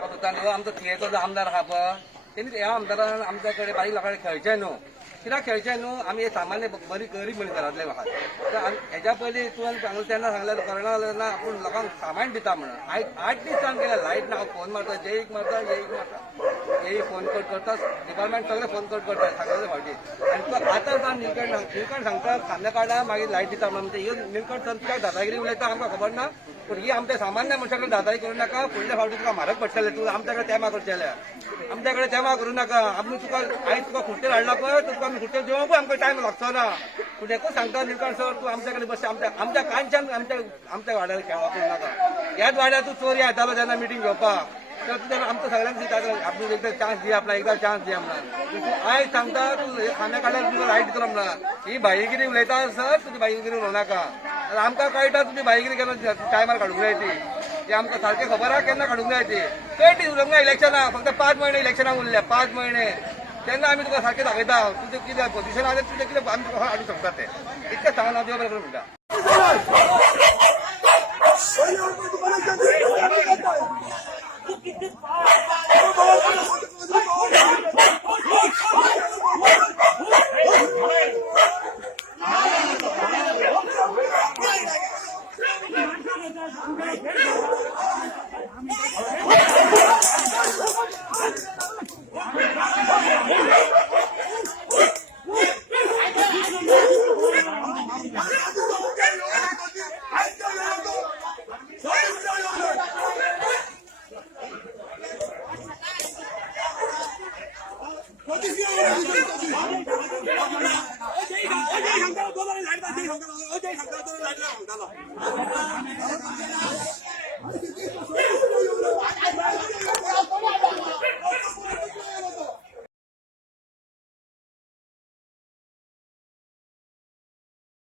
आमचो थिएचो जो आमदार आहा पळय तेणी ह्या आमदारान आमच्या कडेन बारीक लोकांनी खेळचें न्हू कित्याक खेळचें न्हू आमी सामान्य बरी गरीब मनीस घरांतले म्हाका तर हेच्या पयलीं तुवें सांगलें तेन्ना सांगलें कोरोना ना आपूण लोकांक सामान दिता म्हणून 8 दीस जावन गेले लायट ना फोन मारता जेईक मारता जेईक फोन कट करता डिपार्टमेंट सगळे फोन कट करता सांगलेले फावटी आनी तो आतां जावन निलकंठ सांगता खांदे काडा मागीर लायट दिता म्हणून म्हणजे ह्यो निलकंठ तुका दादागिरी उलयता आमकां खबर ना पूण ही आमच्या सामान्य मनशा कडेन दादागिरी करूं नाका फुडल्या फावटी तुका म्हारग पडटलें तूं आमच्या कडेन तेमा करचेलें आमच्या कडेन तेमा करूं नाका आमी तुका आयज तुका खुर्चेर हाडला पळय तुका आमी खुर्चेर जेवंकूय आमकां टायम लागचो ना पूण एकूच सांगता निलकंठ सर तूं आमच्या कडेन बस आमच्या कांच्यान आमच्या वाड्यार खेळा करूं नाका ह्याच वाड्यार तूं चोरी येतालो जेन्ना मिटींग घेवपाक तर तुझ्या आमचं सगळ्यांक दिता आपण एकदा चान्स दिया आपला एकदा चान्स दिया म्हणून तूं आयज सांगता तूं खांद्या काड्यार तुका लायट दितलो म्हणून ही भाईगिरी उलयता सर तुजी भाईगिरी उलोवं नाका आमकां कळटा तुजी भाईगिरी केन्ना टायमार काडूंक जाय ती आमकां सारकें खबर आहा केन्ना काडूंक जाय ती ते दीस उलोवंक ना इलेक्शनाक फक्त 5 म्हयने इलेक्शनाक उरले 5 म्हयने तेन्ना आमी तुका सारकें दाखयता तुजें कितें पोजिशन आहा तुजें कितें आमी तुका हाडूंक शकता तें इतकें सांगून हांव देव बरें करूं म्हणटा